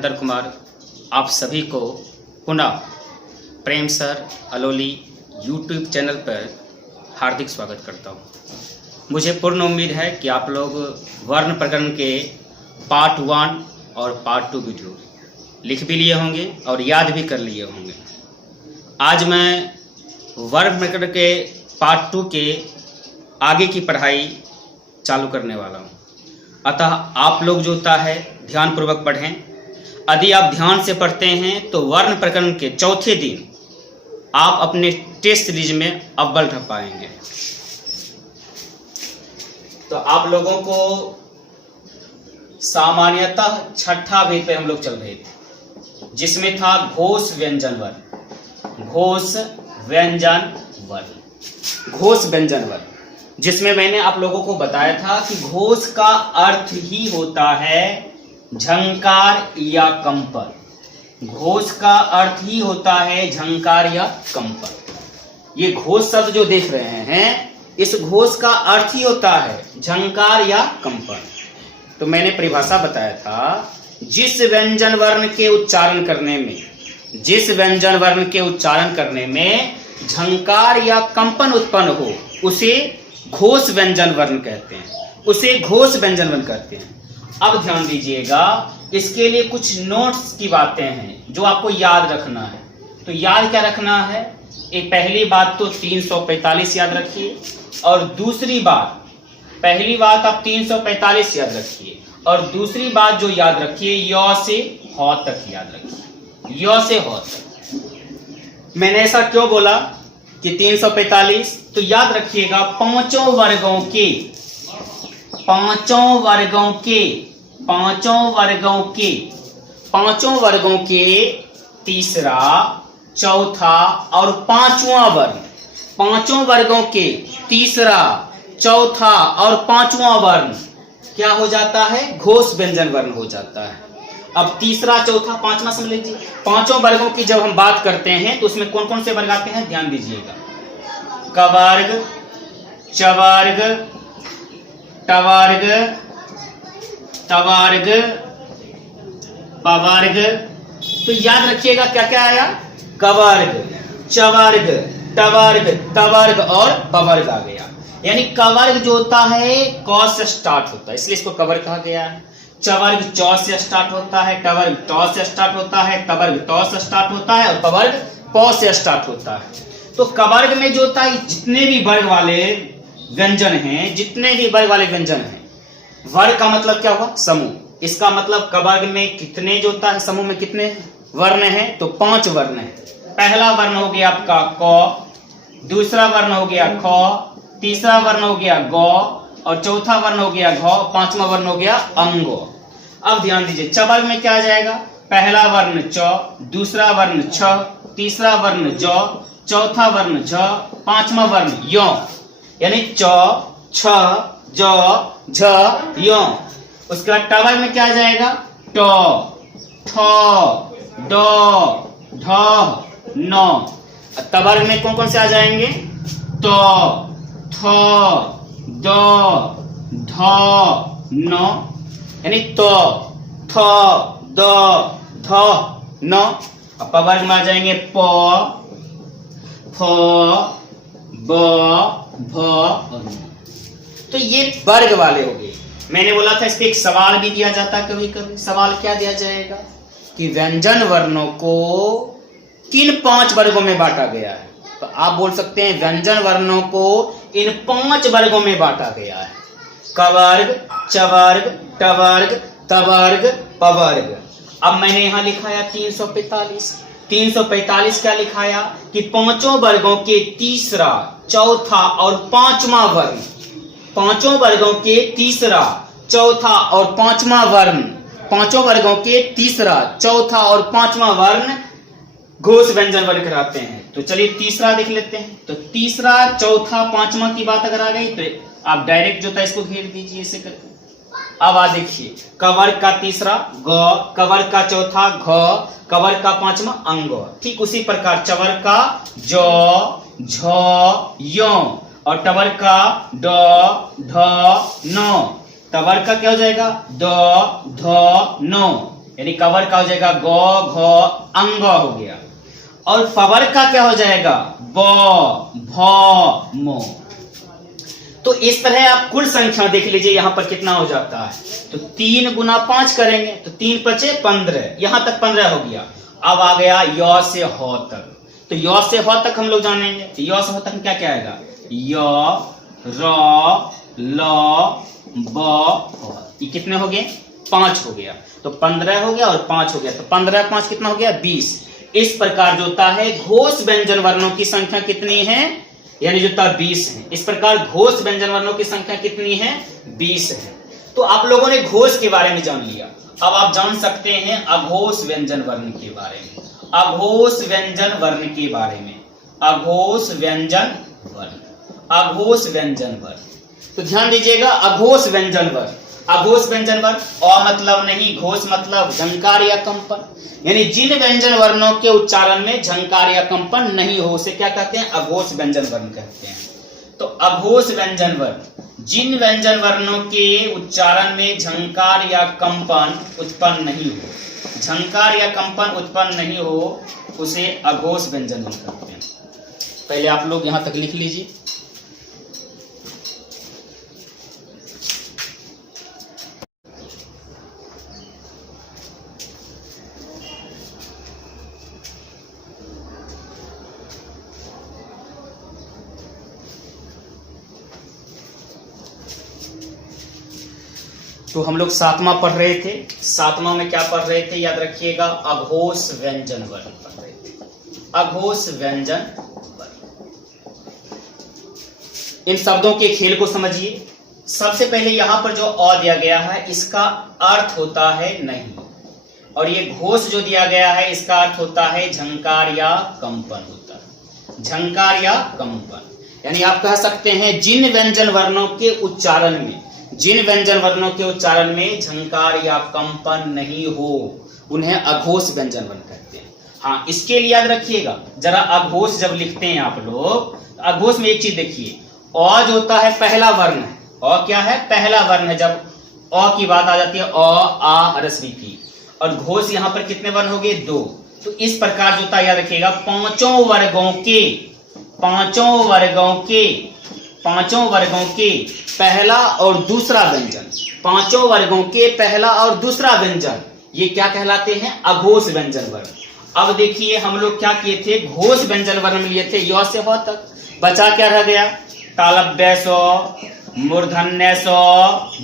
सिकंदर कुमार आप सभी को पुनः प्रेम सर अलोली यूट्यूब चैनल पर हार्दिक स्वागत करता हूँ। मुझे पूर्ण उम्मीद है कि आप लोग वर्ण प्रकरण के पार्ट 1 और पार्ट 2 वीडियो लिख भी लिए होंगे और याद भी कर लिए होंगे। आज मैं वर्ण प्रकरण के पार्ट 2 के आगे की पढ़ाई चालू करने वाला हूँ। अतः आप लोग जो होता है ध्यानपूर्वक पढ़ें। यदि आप ध्यान से पढ़ते हैं तो वर्ण प्रकरण के चौथे दिन आप अपने टेस्ट सीरीज में अव्वल रह पाएंगे। तो आप लोगों को सामान्यतः छठा वेद पे हम लोग चल रहे थे, जिसमें था घोष व्यंजन वर्ण। घोष व्यंजन वर्ण, घोष व्यंजन वर्ण, जिसमें मैंने आप लोगों को बताया था कि घोष का अर्थ ही होता है झंकार या कंपन। घोष का अर्थ ही होता है झंकार या कंपन। ये घोष शब्द जो देख रहे हैं, इस घोष का अर्थ ही होता है झंकार या कंपन। तो मैंने परिभाषा बताया था, जिस व्यंजन वर्ण के उच्चारण करने में, जिस व्यंजन वर्ण के उच्चारण करने में झंकार या कंपन उत्पन्न हो, उसे घोष व्यंजन वर्ण कहते हैं, उसे घोष व्यंजन वर्ण कहते हैं। अब ध्यान दीजिएगा, इसके लिए कुछ नोट्स की बातें हैं जो आपको याद रखना है। तो याद क्या रखना है? एक पहली बात तो 345 याद रखिए, और दूसरी बात, पहली बात आप 345 याद रखिए, और दूसरी बात जो याद रखिए, य से ह तक याद रखिए, य से ह तक। मैंने ऐसा क्यों बोला कि 345? तो याद रखिएगा, पांचों वर्गों के तीसरा, चौथा और पांचवा वर्ण, पांचों वर्गों के तीसरा, चौथा और पांचवा वर्ण क्या हो जाता है? घोष व्यंजन वर्ण हो जाता है। अब तीसरा, चौथा, पांचवा समझ लीजिए। पांचों वर्गों की जब हम बात करते हैं तो उसमें कौन कौन से वर्ग आते हैं, ध्यान दीजिएगा। कवर्ग, चवर्ग, टवर्ग, तवर्ग, पवर्ग। तो याद रखिएगा क्या क्या आया? कवर्ग, चवर्ग, टवर्ग, तवर्ग और पवर्ग आ गया। यानी कवर्ग जो होता है क से स्टार्ट होता है, इसलिए इसको कवर्ग कहा गया है। चवर्ग च से स्टार्ट होता है, टवर्ग ट से स्टार्ट होता है, तवर्ग त से स्टार्ट होता है और पवर्ग प से स्टार्ट होता है। तो कवर्ग में जो होता है, जितने भी वर्ग वाले व्यंजन हैं, जितने भी वर्ग वाले व्यंजन हैं, वर्ग का मतलब क्या हुआ? समूह। इसका मतलब कवर्ग में कितने जो होता है, समूह में कितने वर्ण हैं? तो 5 वर्ण हैं। पहला वर्ण हो गया आपका क, दूसरा वर्ण हो गया ख, तीसरा वर्ण हो गया ग, और चौथा वर्ण हो गया घ, पांचवा वर्ण हो गया अंगो। अब ध्यान दीजिए, चवर्ग में क्या आ जाएगा? पहला वर्ण च, दूसरा वर्ण छ, तीसरा वर्ण ज, चौथा वर्ण झ, पांचवा वर्ण य। यानी च, छ, ज, झ, य। उसके बाद टवर्ग में क्या आ जाएगा? ट, ठ, ड, ढ, न। तवर्ग में कौन कौन से आ जाएंगे? त, थ, द, ध, न। यानी त, थ, द, ध, न। अब पवर्ग में आ जाएंगे प, फ, ब, भ और न। तो ये वर्ग वाले हो गए। मैंने बोला था इस पे एक सवाल भी दिया जाता है कभी कभी। सवाल क्या दिया जाएगा कि व्यंजन वर्णों को किन 5 वर्गों में बांटा गया है? तो आप बोल सकते हैं व्यंजन वर्णों को इन 5 वर्गों में बांटा गया है। कवर्ग, चवर्ग, टवर्ग, तवर्ग, पवर्ग। अब मैंने यहां लिखाया 345। 345 क्या लिखाया कि पांचों वर्गों के तीसरा, चौथा और पांचवा वर्ण, पांचों वर्गों के तीसरा, चौथा और पांचवा वर्ण, पांचों वर्गों के तीसरा, चौथा और पांचवा वर्ण घोष व्यंजन वर्ण कराते हैं। तो चलिए तीसरा देख लेते हैं। तो तीसरा, चौथा, पांचवा की बात अगर आ गई तो आप डायरेक्ट जो था इसको घेर दीजिए ऐसे करके। अब आ देखिए, कवर्ग का तीसरा ग, कवर्ग का चौथा घ, कवर्ग का पांचवा अंग। ठीक उसी प्रकार चवर्ग का ज, झ, य और टवर्ग का ड, ढ, न। तवर्ग का क्या हो जाएगा? द, ध, न। यानी कवर का हो जाएगा गौ घ अंग हो गया, और फवर का क्या हो जाएगा ब भ म। तो इस तरह आप कुल संख्या देख लीजिए यहाँ पर कितना हो जाता है, तो 3 गुना 5 करेंगे तो 3 पचे 15, यहां तक 15 हो गया। अब आ गया य से ह तक, तो य से ह तक हम लोग जानेंगे, तो य से ह तक क्या क्या आएगा, य र ल ब ह। ये कितने हो गए 5 हो गया, तो 15 हो गया और 5 हो गया, तो 15 5 कितना हो गया 20। इस प्रकार जो होता है घोष व्यंजन वर्णों की संख्या कितनी है, यानी जो होता है 20 है। इस प्रकार घोष व्यंजन वर्णों की संख्या कितनी है 20 है। तो आप लोगों ने घोष के बारे में जान लिया, अब आप जान सकते हैं अघोष व्यंजन वर्ण के बारे में, अघोष व्यंजन वर्ण के बारे में, अघोष व्यंजन वर्ण, अघोष व्यंजन वर्ण। तो ध्यान दीजिएगा अघोष व्यंजन वर्ण, अघोष व्यंजन वर्ण अ मतलब नहीं, घोष मतलब झंकार या कंपन, यानी जिन व्यंजन वर्णों के उच्चारण में झंकार या कंपन नहीं हो उसे क्या कहते हैं अघोष व्यंजन वर्ण कहते हैं। तो अघोष व्यंजन वर्ण जिन व्यंजन वर्णों के उच्चारण में झंकार या कंपन उत्पन्न नहीं हो, झंकार या कंपन उत्पन्न नहीं हो उसे अघोष व्यंजन वर्ण कहते हैं। पहले आप लोग यहां तक लिख लीजिए। तो हम लोग 7वां पढ़ रहे थे, 7वां में क्या पढ़ रहे थे याद रखिएगा, अघोष व्यंजन वर्ण पढ़ रहे थे, अघोष व्यंजन वर्ण। इन शब्दों के खेल को समझिए। सबसे पहले यहां पर जो अ दिया गया है इसका अर्थ होता है नहीं, और ये घोष जो दिया गया है इसका अर्थ होता है झंकार या कंपन होता है, झंकार या कंपन। यानी आप कह सकते हैं जिन व्यंजन वर्णों के उच्चारण में, जिन व्यंजन वर्णों के उच्चारण में झंकार या कंपन नहीं हो उन्हें अघोष व्यंजन वर्ण कहते हैं। हाँ, इसके लिए याद रखिएगा जरा, अघोष जब लिखते हैं आप लोग, अघोष में एक चीज देखिए, अ जो होता है पहला वर्ण है, अ क्या है पहला वर्ण है। जब अ की बात आ जाती है अ आ रस्वी की, और घोष यहाँ पर कितने वर्ण हो गए 2। तो इस प्रकार जो होता है याद रखिएगा, पांचों वर्गों के पहला और दूसरा व्यंजन, पांचों वर्गों के पहला और दूसरा व्यंजन, ये क्या कहलाते हैं अघोष व्यंजन वर्ण। अब देखिए हम लोग क्या किए थे, घोष व्यंजन वर्ण में लिए थे य से ह तक, बचा क्या रह गया, तालव्य सो, मूर्धन्य सो,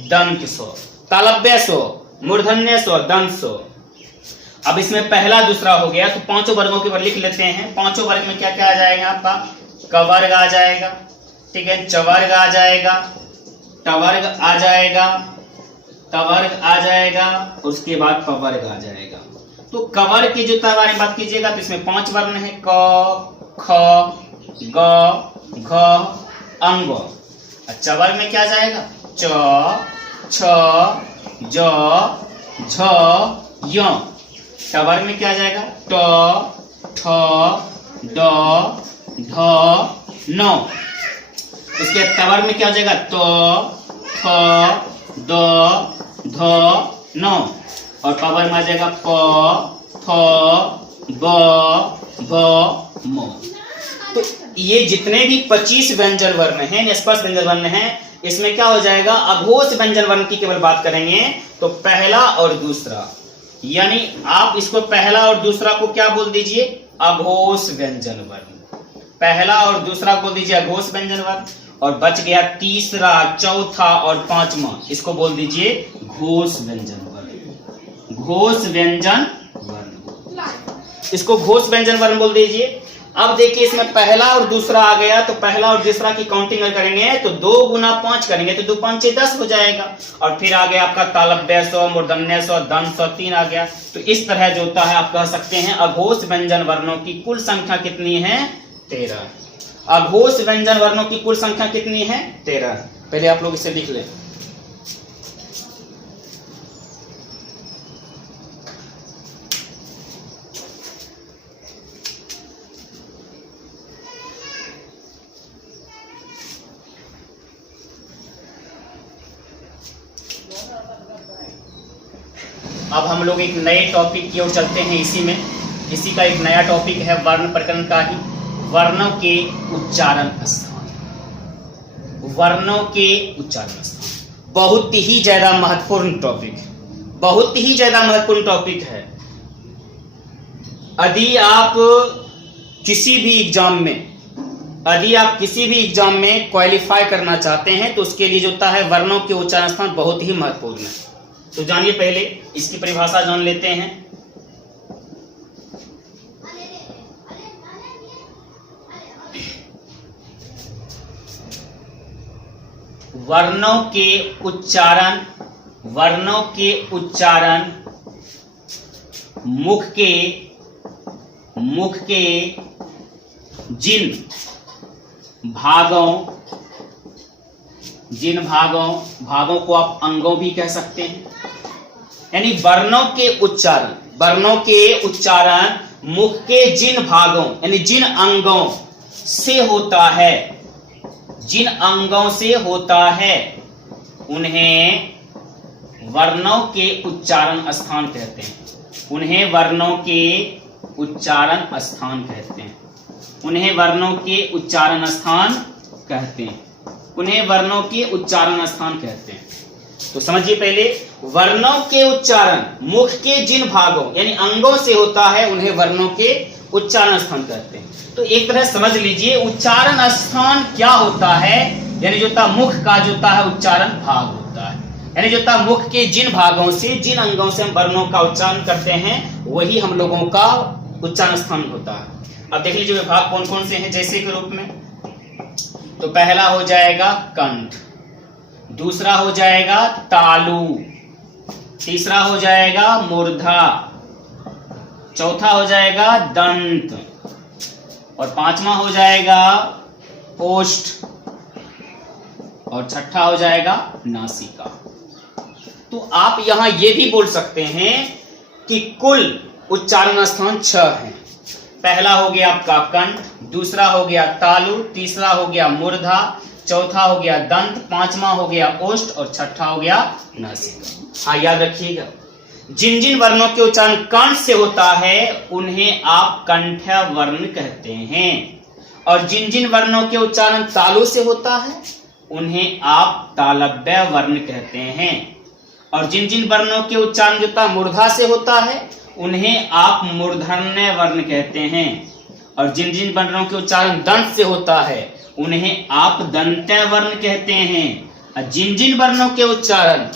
दंत सो, तालव्य सो, मूर्धन्य सो, दंत सो। अब इसमें पहला दूसरा हो गया, तो पांचों वर्गों के ऊपर लिख लेते हैं। पांचों वर्ग में क्या क्या आ जाएगा आपका, कवर्ग आ जाएगा, ठीक है, चवर्ग आ जाएगा, टवर्ग आ जाएगा, तवर्ग आ जाएगा, उसके बाद पवर्ग आ जाएगा। तो कवर्ग की जो बारे में बात कीजिएगा तो इसमें 5 वर्ण है, क ख ग घ अंग। चवर्ग में क्या जाएगा, च छ ज झ य। टवर्ग में क्या जाएगा, ट ठ ड ढ न। उसके तवर्ग में क्या हो जाएगा, त थ द ध न, और पवर्ग में आ जाएगा प फ ब भ म। तो ये जितने भी 25 व्यंजन वर्ण हैं, स्पर्श व्यंजन वर्ण हैं, इसमें क्या हो जाएगा, अघोष व्यंजन वर्ण की केवल बात करेंगे तो पहला और दूसरा, यानी आप इसको पहला और दूसरा को क्या बोल दीजिए, अघोष व्यंजन वर्ण। पहला और दूसरा बोल दीजिए अघोष व्यंजन वर्ण, और बच गया तीसरा, चौथा और पांचवा, इसको बोल दीजिए घोष व्यंजन वर्ण, घोष व्यंजन वर्ण, इसको घोष व्यंजन वर्ण बोल दीजिए। अब देखिए इसमें पहला और दूसरा आ गया, तो पहला और दूसरा की काउंटिंग करेंगे तो 2 गुना 5 करेंगे तो 2 5 10 हो जाएगा, और फिर आ गया आपका तालव्य सो, मूर्धन्य सो, दंत सो, 3 आ गया। तो इस तरह जो होता है आप कह सकते हैं अघोष व्यंजन वर्णों की कुल संख्या कितनी है, 13। अघोष व्यंजन वर्णों की कुल संख्या कितनी है, 13। पहले आप लोग इसे लिख लें। अब हम लोग एक नए टॉपिक की ओर चलते हैं। इसी का एक नया टॉपिक है वर्ण प्रकरण का ही, वर्णों के उच्चारण स्थान। वर्णों के उच्चारण स्थान बहुत ही ज्यादा महत्वपूर्ण टॉपिक है, बहुत ही ज्यादा महत्वपूर्ण टॉपिक है। यदि आप किसी भी एग्जाम में क्वालिफाई करना चाहते हैं तो उसके लिए जो होता है वर्णों के उच्चारण स्थान बहुत ही महत्वपूर्ण है। तो जानिए, पहले इसकी परिभाषा जान लेते हैं। वर्णों के उच्चारण मुख के जिन भागों को आप अंगों भी कह सकते हैं, यानी वर्णों के उच्चारण मुख के जिन भागों यानी जिन अंगों से होता है उन्हें वर्णों के उच्चारण स्थान कहते हैं। उन्हें वर्णों के उच्चारण स्थान कहते हैं। उन्हें वर्णों के उच्चारण स्थान कहते हैं। उन्हें वर्णों के उच्चारण स्थान कहते हैं। तो समझिए, पहले वर्णों के उच्चारण मुख के जिन भागों यानी अंगों से होता है उन्हें वर्णों के उच्चारण स्थान कहते हैं। तो एक तरह समझ लीजिए, उच्चारण स्थान क्या होता है, यानी जो होता मुख का जो होता है उच्चारण भाग होता है, यानी जो होता मुख के जिन भागों से जिन अंगों से हम वर्णों का उच्चारण करते हैं वही हम लोगों का उच्चारण स्थान होता है। अब देख लीजिए विभाग कौन कौन से हैं जैसे के रूप में। तो पहला हो जाएगा कंठ, दूसरा हो जाएगा तालु, तीसरा हो जाएगा मूर्धा, चौथा हो जाएगा दंत और पांचवा हो जाएगा ओष्ठ और छठा हो जाएगा नासिका। तो आप यहां ये भी बोल सकते हैं कि कुल उच्चारण स्थान 6 हैं। पहला हो गया आपका कंठ, दूसरा हो गया तालु, तीसरा हो गया मूर्धा, चौथा हो गया दंत, पांचवा हो गया ओष्ठ और छठा हो गया नासिका। हाँ, याद रखिएगा, जिन जिन वर्णों के उच्चारण कंठ से होता है उन्हें आप कंठ वर्ण कहते हैं, और जिन जिन वर्णों के उच्चारण तालु से होता है उन्हें आप तालव्य वर्ण कहते हैं, और जिन जिन वर्णों के उच्चारण जो मूर्धा से होता है उन्हें आप मूर्धन्य वर्ण कहते हैं, और जिन जिन वर्णों के उच्चारण दंत से होता है उन्हें आप दंत्य वर्ण कहते हैं, और जिन जिन वर्णों के उच्चारण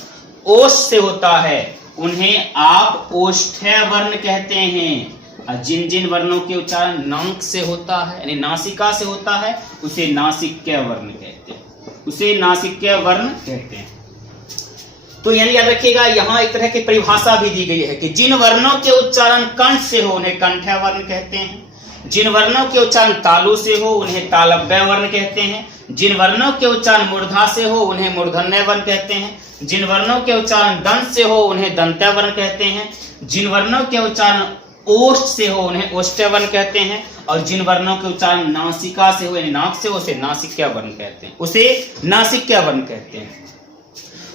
ओष्ठ से होता है उन्हें आप ओष्ठ्य वर्ण कहते हैं, और जिन जिन वर्णों के उच्चारण नाक से होता है यानी नासिका से होता है उसे नासिक्य वर्ण कहते हैं, उसे नासिक्य वर्ण कहते हैं। तो यानी याद रखिएगा, यहाँ एक तरह की परिभाषा भी दी गई है कि जिन वर्णों के उच्चारण कंठ से हो उन्हें कंठ्य वर्ण कहते हैं, जिन वर्णों के उच्चारण तालु से हो उन्हें तालव्य वर्ण कहते हैं, जिन वर्णों के उच्चारण मूर्धा से हो उन्हें मूर्धन्य वर्ण कहते हैं, जिन वर्णों के उच्चारण दंत से हो उन्हें दंत्य वर्ण कहते हैं, जिन वर्णों के उच्चारण ओष्ठ से हो उन्हें ओष्ठ्य वर्ण कहते हैं, और जिन वर्णों के उच्चारण नासिका से हो यानी नाक से हो उसे नासिक्य वर्ण कहते हैं, उसे नासिक्य वर्ण कहते हैं।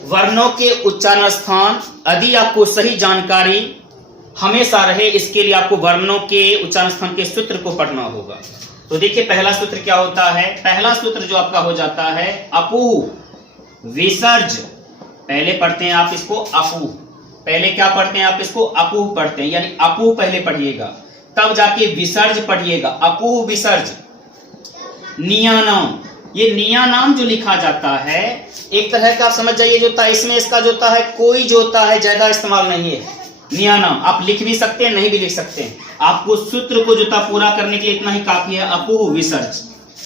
वर्णों के उच्चारण स्थान, यदि आपको सही जानकारी हमेशा रहे, इसके लिए आपको वर्णों के उच्चारण स्थान के सूत्र को पढ़ना होगा। तो देखिए, पहला सूत्र क्या होता है। पहला सूत्र जो आपका हो जाता है अपुह विसर्ज। पहले पढ़ते हैं आप इसको अपुह, पहले क्या पढ़ते हैं आप इसको अपुह पढ़ते हैं, यानी अपुह पहले पढ़िएगा तब जाके विसर्ज पढ़िएगा। अपुह विसर्ज। नियानाम, ये नियानाम जो लिखा जाता है एक तरह का आप समझ जाइए, जो होता है इसमें इसका जो होता है कोई जो होता है ज्यादा इस्तेमाल नहीं है। नियानाम आप लिख भी सकते हैं, नहीं भी लिख सकते हैं, आपको सूत्र को जो होता पूरा करने के लिए इतना ही काफी है। अपुह विसर्ज,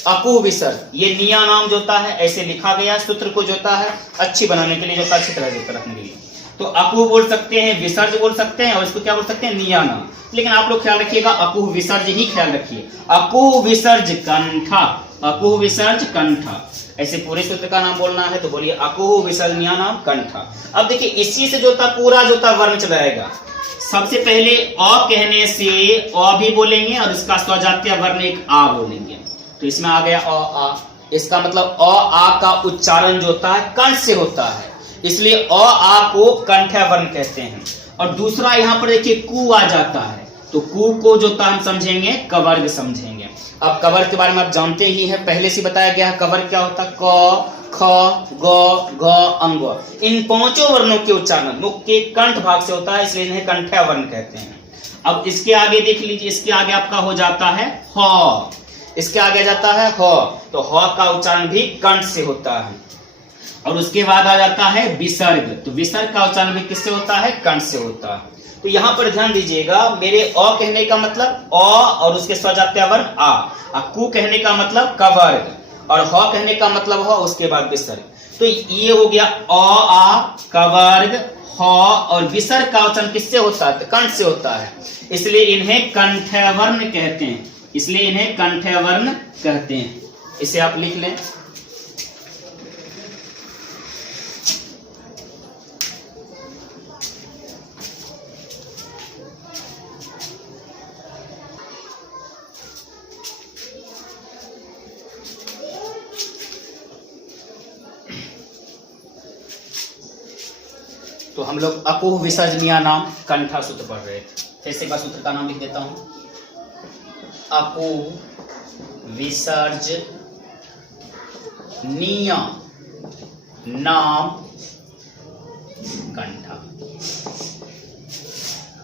अपुह विसर्ज, ये नियानाम जो होता है ऐसे लिखा गया सूत्र को जो होता है अच्छी बनाने के लिए, जो होता है अच्छी तरह से रखने के लिए। तो अपुह बोल सकते हैं, विसर्ज बोल सकते हैं, और इसको क्या बोल सकते हैं, नियानाम। लेकिन आप लोग ख्याल रखिएगा, अपुह विसर्ज ही ख्याल रखिए। अपुह विसर्ज कंठा, अपुह विसर्ज कंठा, ऐसे पूरे सूत्र का नाम बोलना है तो बोलिए अकुह विसर्ज नियानाम कंठा। अब देखिए, इसी से जो था पूरा जो था वर्ण चलाएगा। सबसे पहले अ कहने से अ भी बोलेंगे और इसका स्वजातीय वर्ण एक आ बोलेंगे, तो इसमें आ गया अ आ। इसका मतलब अ आ का उच्चारण जो होता है कंठ से होता है, इसलिए अ आ को कंठ्य वर्ण कहते हैं। और दूसरा यहाँ पर देखिए कु आ जाता है, तो कु को जो हम समझेंगे कवर्ग समझेंगे। अब कवर्ग के बारे में आप जानते ही हैं, पहले से बताया गया है कवर्ग क्या होता है। क, ख, ग, घ, अंग, इन पांचों वर्णों के उच्चारण मुख के कंठ भाग से होता है, इसलिए इन्हें कंठ्य वर्ण कहते हैं। अब इसके आगे देख लीजिए, इसके आगे आपका हो जाता है ह, इसके आगे जाता है ह, तो ह का उच्चारण भी कंठ से होता है। और उसके बाद आ जाता है विसर्ग, तो विसर्ग का उच्चारण भी किससे होता है, कंठ से होता है। तो यहाँ पर ध्यान दीजिएगा, मेरे अ कहने का मतलब अ और उसके स्वजातीय वर्ण आ, कु कहने का मतलब कवर्ग, और ह कहने का मतलब ह, उसके बाद विसर्ग। तो ये हो गया अ आ कवर्ग ह, और विसर्ग का उच्चारण किससे होता है, कंठ से होता है, इसलिए इन्हें कंठ्य वर्ण कहते हैं, इसलिए इन्हें कंठ्य वर्ण कहते हैं। इसे आप लिख लें। तो हम लोग अकुह विसर्जनीय नाम कंठा सूत्र पढ़ रहे थे। फिर से एक बार सूत्र का नाम लिख देता हूं, अकुह विसर्जनीय नाम कंठा।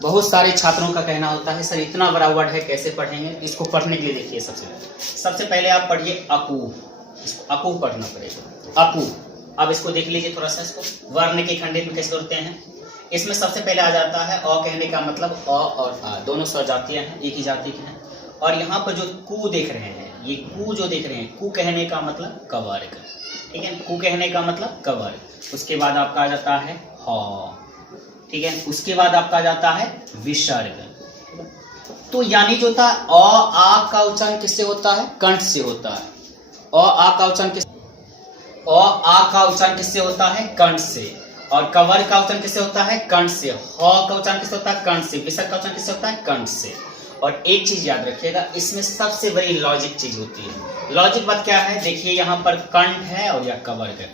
बहुत सारे छात्रों का कहना होता है सर इतना बड़ा वर्ड है कैसे पढ़ेंगे, इसको पढ़ने के लिए देखिए, सबसे पहले आप पढ़िए अकुह, इसको अकुह पढ़ना पड़ेगा, अकुह। अब इसको देख लीजिए थोड़ा सा, इसको वर्ण के खंडित में कैसे करते हैं। इसमें सबसे पहले आ जाता है अ कहने का मतलब अ और आ, दोनों स्वजातीय हैं, एक ही जाति के हैं। और यहाँ पर जो कु देख रहे हैं, ये कु जो देख रहे हैं, कु कहने का मतलब कवर्ग, ठीक है, कु कहने का मतलब कवर्ग। उसके बाद आपका आ जाता है ह, ठीक है, उसके बाद आपका आ जाता है विसर्ग। तो यानी जो था अ आ का उच्चारण किससे होता है, कंठ से होता है। अ आ का उच्चारण किससे होता है, कंठ से। और कवर्ग का उच्चारण किससे होता है, कंठ से। ह का उच्चारण किससे होता है, कंठ से। विसर्ग का उच्चारण किससे होता है, कंठ से। और एक चीज याद रखिएगा, इसमें सबसे बड़ी लॉजिक चीज होती है। लॉजिक बात क्या है, देखिए यहाँ पर कंठ है और यह कवर्ग है,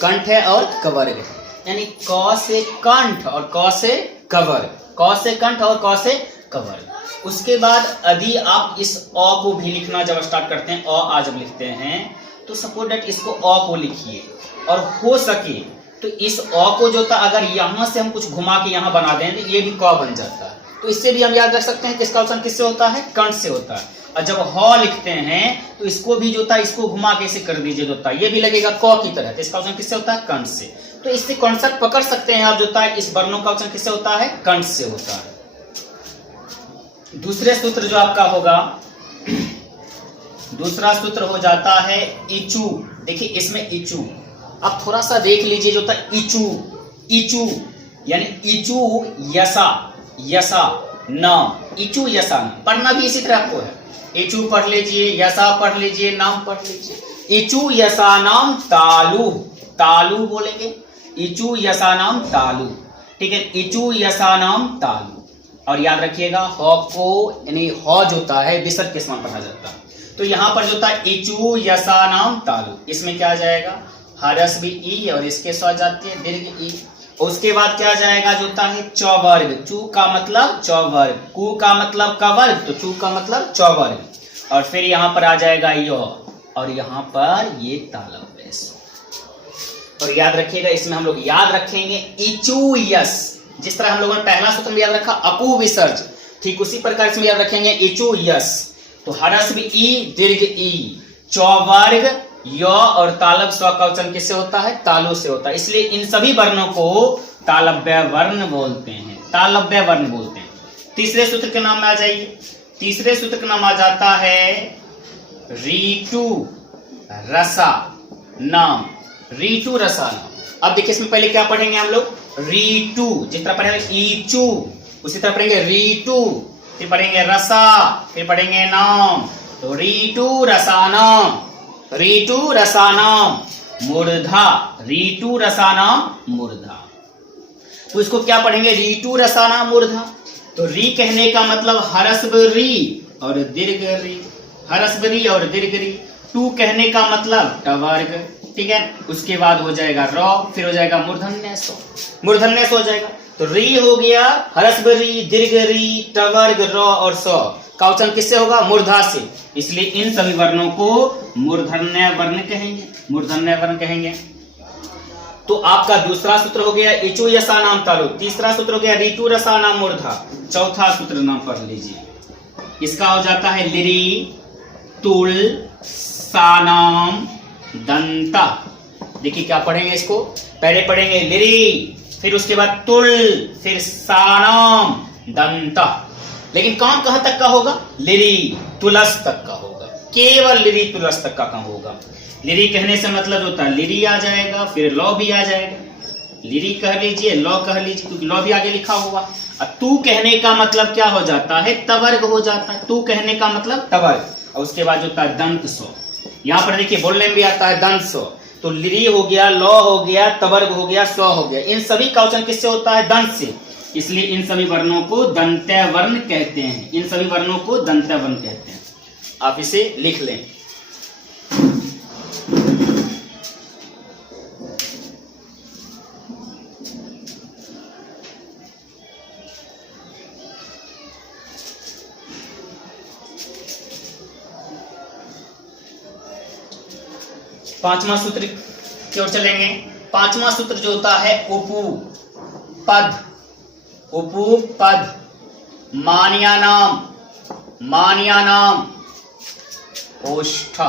कंठ है और कवर्ग है, यानी क से कंठ और क से कवर्ग, क से कंठ और क से कवर्ग। उसके बाद यदि आप इस अ को भी लिखना जब स्टार्ट करते हैं, अ आ जब लिखते हैं, तो सपोज दैट इसको अ को लिखिए, और हो सके तो इस अ को जो था अगर यहां से हम कुछ घुमा के यहां बना दें तो ये भी क बन जाता है। तो इससे भी हम याद रख सकते हैं कि इसका उच्चारण किससे होता है, कंठ से होता है। और जब ह लिखते हैं तो इसको भी जो था इसको घुमा के इसे कर दीजिए, जो था ये भी लगेगा क की तरह, तो इसका उच्चारण किससे होता है, कंठ से। तो इससे कॉन्सेप्ट पकड़ सकते हैं आप, जो था इस वर्णों का उच्चारण किससे होता है, कंठ से होता है। दूसरे सूत्र जो आपका होगा, दूसरा सूत्र हो जाता है इचू। देखिए इसमें इचू, अब थोड़ा सा देख लीजिए, जो था इचू, इचू यानी इचू यसा, यसा नाम, इचू यसा नाम। पढ़ना भी इसी तरह आपको है, इचू पढ़ लीजिए, यसा पढ़ लीजिए, नाम पढ़ लीजिए। इचू यसा नाम तालु, तालु बोलेंगे, इचू यसा नाम तालु, ठीक है, इचू यसा नाम तालु। और याद रखिएगा ह को यानी ह जो होता है विसर्ग के समान पढ़ा जाता है। तो यहाँ पर जो था इचू यसा नाम तालु, इसमें क्या आ जाएगा, हरस भी ई और इसके स्वजातीय दीर्घ ई। उसके बाद क्या जाएगा, जो होता है चौवर्ग, चू का मतलब चौवर्ग, कु का मतलब कवर्ग, तो चू का मतलब चौवर्ग। और फिर यहाँ पर आ जाएगा यो, और यहाँ पर ये तालव्य। और याद रखिएगा, इसमें हम लोग याद रखेंगे इचू यस, जिस तरह हम लोगों ने पहला सूत्र में याद रखा अकुह विसर्ज, ठीक उसी प्रकार इसमें याद रखेंगे इचू यस। तो हरस भी ई दीर्घ ई, चौवर्ग य और तालव्य स्व का उच्चारण किससे होता है, तालु से होता है, इसलिए इन सभी वर्णों को तालव्य वर्ण बोलते हैं, तालव्य वर्ण बोलते हैं। तीसरे सूत्र के नाम में आ जाइए, तीसरे सूत्र का नाम आ जाता है रीटू रसा नाम, रीटू रसा नाम। अब देखिए इसमें पहले क्या पढ़ेंगे हम लोग, रीटू, जिस तरह पढ़ेंगे ईचू उसी तरह पढ़ेंगे रीटू, फिर पढ़ेंगे रसा, फिर पढ़ेंगे नाम। तो रीटू रसानाम, रीटू रसानाम मूर्धा, रीटू रसानाम मूर्धा। तो इसको क्या पढ़ेंगे, रीटू रसानाम मूर्धा। तो री कहने का मतलब हरस्व री और दीर्घ री, हरस्व री और दीर्घ री। टू कहने का मतलब टवर्ग, ठीक है। उसके बाद हो जाएगा र, फिर हो जाएगा मूर्धन्य स्व, मूर्धन्य स्व हो जाएगा। तो री हो गया, ह्रस्व री, दीर्घ री, टवर्ग, र और स का उच्चारण किससे होगा? मूर्धा से। इसलिए इन सभी वर्णों को मूर्धन्य वर्ण कहेंगे, मूर्धन्य वर्ण कहेंगे। तो आपका दूसरा सूत्र हो गया इचु यसा नाम तालु, तीसरा सूत्र हो गया ऋतु रसा नाम मूर्धा, चौथा सूत्र नाम पढ़ लीजिए, इसका हो जाता है लिरी तुल सानाम दंता। देखिए क्या पढ़ेंगे इसको, पहले पढ़ेंगे लिरी, फिर उसके बाद तुल, फिर सानाम दंता। लेकिन काम कहां तक का होगा? लिरी तुलस तक का होगा, केवल लिरी तुलस तक का काम होगा। लिरी कहने से मतलब होता है लिरी आ जाएगा, फिर लौ भी आ जाएगा, लिरी कह लीजिए, लौ कह लीजिए, क्योंकि लौ भी आगे लिखा हुआ। और तू कहने का मतलब क्या हो जाता है? तवर्ग हो जाता है। तू कहने का मतलब तवर्ग, और उसके बाद जो होता है दंत सो। यहाँ पर देखिए बोलने में भी आता है दंत सो, तो लिरी हो गया, लौ हो गया, तवर्ग हो गया, स्व हो गया। इन सभी का उच्चारण किससे होता है? दंत से। इसलिए इन सभी वर्णों को दंत्य वर्ण कहते हैं, इन सभी वर्णों को दंत्य वर्ण कहते हैं। आप इसे लिख लें। पांचवा सूत्र की ओर चलेंगे। पांचवा सूत्र जो होता है उपु पद, उपु पद, मानिया नाम, मानिया नाम, ओष्ठ,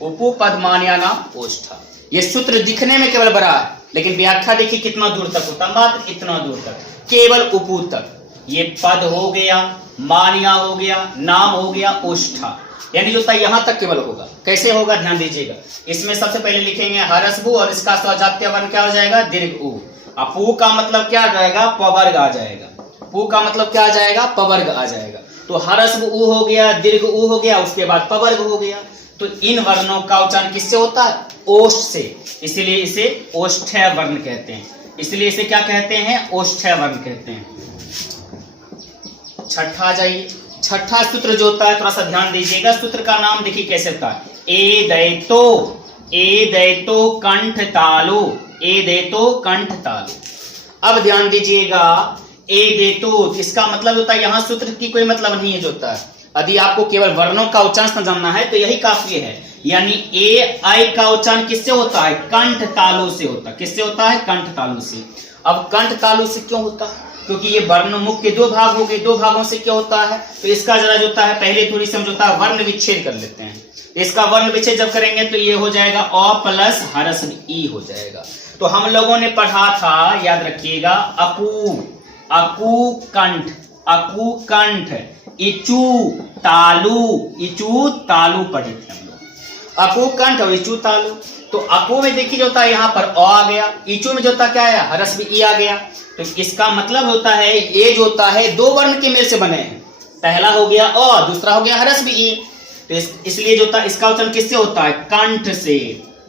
उपु पद मानिया नाम ओष्ठ। ये सूत्र दिखने में केवल बड़ा है, लेकिन व्याख्या देखिए कितना दूर तक होता है, मात्र इतना दूर तक, केवल उपु तक। ये पद हो गया, मानिया हो गया, नाम हो गया, ओष्ठा, यानी जो यहां तक केवल होगा। कैसे होगा ध्यान दीजिएगा। इसमें सबसे पहले लिखेंगे हरसबु और इसका स्वजातीय वर्ण क्या हो जाएगा? दीर्घ उ। पू का मतलब क्या आ जाएगा? पवर्ग आ जाएगा। पू का मतलब क्या आ जाएगा? पवर्ग आ जाएगा। तो हरसबु उ हो गया, दीर्घ उ हो गया, उसके बाद पवर्ग हो गया। तो इन वर्णों का उच्चारण किससे होता है? ओष्ठ से। इसलिए इसे ओष्ठ्य वर्ण कहते हैं। इसलिए इसे क्या कहते हैं? ओष्ठ्य वर्ण कहते हैं। छठा जाइए, छठा सूत्र जो होता है थोड़ा सा ध्यान दीजिएगा। सूत्र का नाम देखिए कैसे होता है, ए दैतो, ए दैतो कंठ तालु, ए दैतो कंठ तालु। अब ध्यान दीजिएगा, ए दैतो इसका मतलब होता है, यहां सूत्र की कोई मतलब नहीं है जो होता है। यदि आपको केवल वर्णों का उच्चारण जानना है तो यही काफी है। यानी ए आई का उच्चारण किससे होता है? कंठ तालु से होता है। किससे होता है? कंठ तालु से। अब कंठ तालु से क्यों होता है? क्योंकि ये वर्ण मुख के दो भाग हो गए, दो भागों से क्या होता है? तो इसका जरा जो होता है पहले थोड़ी समझौता वर्ण विच्छेद कर लेते हैं। इसका वर्ण विच्छेद जब करेंगे तो ये हो जाएगा अ प्लस हरस्व ई हो जाएगा। तो हम लोगों ने पढ़ा था, याद रखिएगा, अकू, अकू कंठ, अकू कंठ, इचू तालु, इचू तालु पढ़े थे हम लोग। अकू कंठ और इचू तालु। तो अकू में देखिए जो होता है यहाँ पर अ आ गया, इचू में जो होता क्या है? हरस्व ई आ गया। तो इसका मतलब होता है ये जो होता है दो वर्ण के मेल से बने हैं। पहला हो गया अ, दूसरा हो गया हरस्व ई। तो इसलिए जो होता है इसका उच्चारण किससे होता है? कंठ से।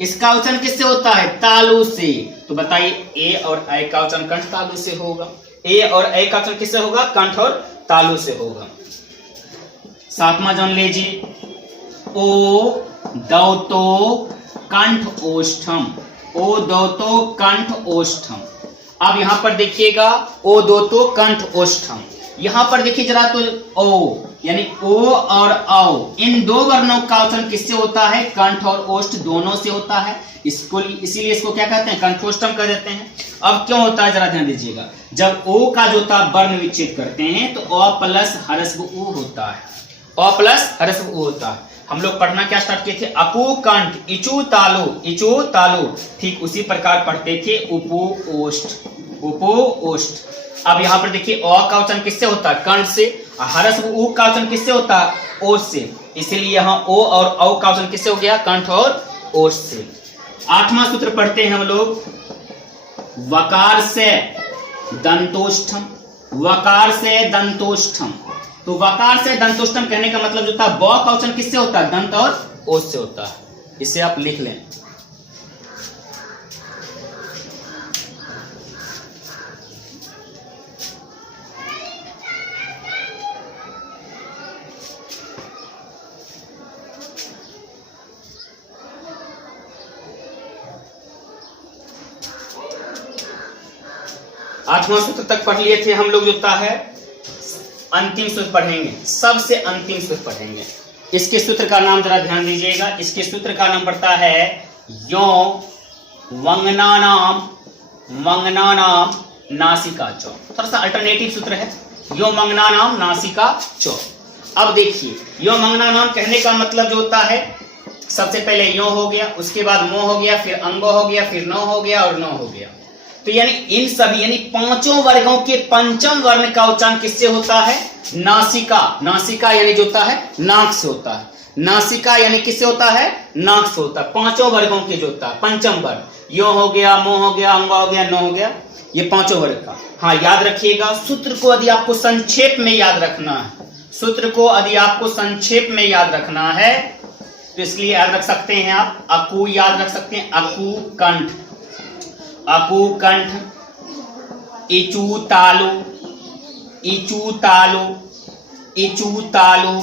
इसका उच्चारण किससे होता है? तालु से। तो बताइए ए और ऐ का उच्चारण कंठ तालु से होगा। ए और ऐ का उच्चारण किससे होगा? कंठ और तालु से होगा। सातवां जान लीजिए, ओ दौतो कंठ ओष्ठम, ओ दौतो कंठ ओष्ठम। अब यहां पर देखिएगा ओ दो तो कंठ ओष्ठम। यहां पर देखिए जरा तो ओ, यानी ओ और औ, इन दो वर्णों का उच्चारण किससे होता है? कंठ और ओष्ठ दोनों से होता है। इसको इसीलिए इसको क्या कहते हैं? कंठोष्ठम कह देते हैं। अब क्यों होता है जरा ध्यान दीजिएगा। जब ओ का जो होता वर्ण विच्छेद करते हैं तो अ प्लस हरस्व उ होता है, अ प्लस हरस्व उ होता है। हम लोग पढ़ना क्या स्टार्ट किए थे? अकु कंठ, इचु तालु, इचु तालु। ठीक उसी प्रकार पढ़ते थे उपो ओष्ठ, उपो ओष्ठ। अब यहाँ पर देखिए अ का उच्चारण किससे होता है? कंठ से। हरस्व उ का उच्चारण किससे होता है? ओष्ठ से। इसीलिए यहाँ ओ और औ का उच्चारण किससे हो गया? कंठ और ओष्ठ से। आठवां सूत्र पढ़ते हैं हम लोग, वकार से दंतोष्ठम, वकार से दंतोष्ठम। तो वकार से दंतोष्ठम कहने का मतलब जो होता है ब का उच्चारण किससे होता है? दंत और ओष्ठ से होता है। इसे आप लिख लें। 8वां सूत्र तक पढ़ लिए थे हम लोग, जो होता है अंतिम सूत्र पढ़ेंगे, सबसे अंतिम सूत्र पढ़ेंगे। इसके सूत्र का नाम जरा ध्यान दीजिएगा। इसके सूत्र का नाम पड़ता है यो मंगनानाम नासिका चौ। थोड़ा सा अल्टरनेटिव सूत्र है, यो मंगनानाम नासिका चौ। अब देखिए, यो मंगनानाम कहने का मतलब जो होता है, सबसे पहले यो हो गया, उसके बाद मो हो गया, फिर अंगो हो गया, फिर नो हो गया और नो हो गया। तो यानी इन सभी यानी पांचों वर्गों के पंचम वर्ण का उच्चारण किससे होता है? नासिका। नासिका यानी जो होता है नाक से होता है। नासिका यानी किससे होता है? नाक से होता है। पांचों वर्गों के जो होता है पंचम वर्ग, यो हो गया, मो हो गया, अंगो हो गया, नो हो गया, ये पांचों वर्ग का। हाँ, याद रखिएगा, सूत्र को यदि आपको संक्षेप में याद रखना है, सूत्र को यदि आपको संक्षेप में याद रखना है तो इसलिए याद रख सकते हैं आप अकु, याद रख सकते हैं अकु कंठ, अकु कंठ, इचू तालु, इचू तालु, इचू तालु,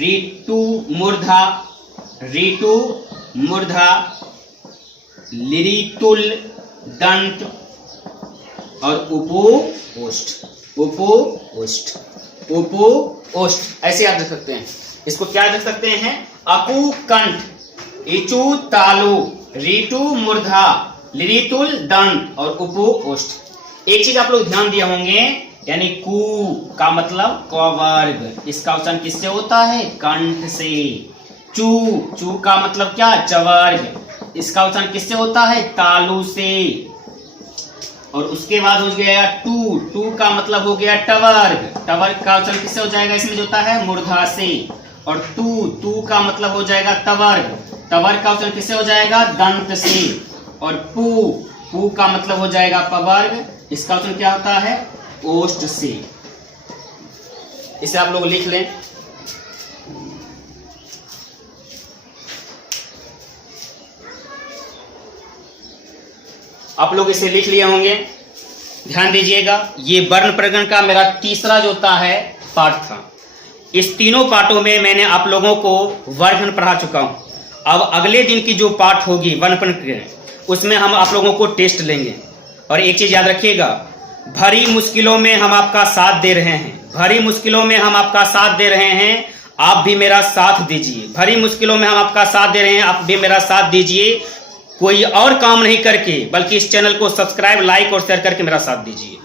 ऋतु मूर्धा, ऋतु मूर्धा, लिरितुल दंत और उपोष्ठ, उपोष्ठ, उपोष्ठ, ऐसे याद रख सकते हैं। इसको क्या रख सकते हैं? अकु कंठ, इचू तालु, ऋतु मूर्धा, लिरितुल दंत और उपोष्ठ। एक चीज आप लोग ध्यान दिए होंगे, यानी कु का मतलब कवर्ग, इसका उच्चारण किससे होता है? कंठ से। चू, चू का मतलब क्या? चवर्ग, इसका उच्चारण किससे होता है? तालु से। और उसके बाद हो गया टू, टू का मतलब हो गया टवर्ग, टवर्ग का उच्चारण किससे हो जाएगा? इसमें जो होता है मूर्धा से। और टू, टू का मतलब हो जाएगा तवर्ग, तवर्ग का उच्चारण किससे हो जाएगा? दंत से। और पू, पू का मतलब हो जाएगा पवर्ग, इसका उच्चारण क्या होता है? ओष्ठ से। इसे आप लोग लिख लें। आप लोग इसे लिख लिए होंगे, ध्यान दीजिएगा। ये वर्ण प्रगण का मेरा तीसरा जो होता है पाठ था। इस तीनों पाठों में मैंने आप लोगों को वर्णन पढ़ा चुका हूं। अब अगले दिन की जो पाठ होगी वर्ण प्रगण, उसमें हम आप लोगों को टेस्ट लेंगे। और एक चीज याद रखिएगा, भरी मुश्किलों में हम आपका साथ दे रहे हैं, भरी मुश्किलों में हम आपका साथ दे रहे हैं, आप भी मेरा साथ दीजिए। भरी मुश्किलों में हम आपका साथ दे रहे हैं, आप भी मेरा साथ दीजिए। कोई और काम नहीं करके, बल्कि इस चैनल को सब्सक्राइब, लाइक और शेयर करके मेरा साथ दीजिए।